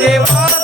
Deva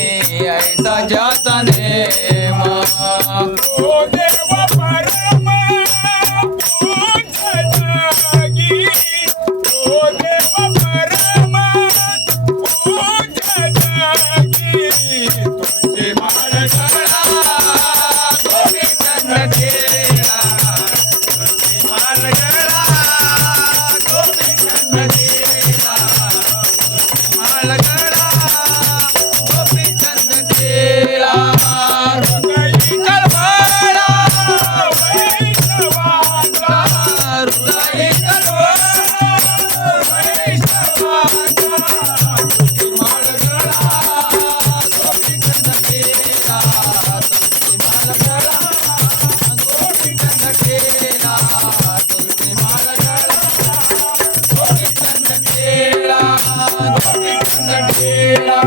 Yeah.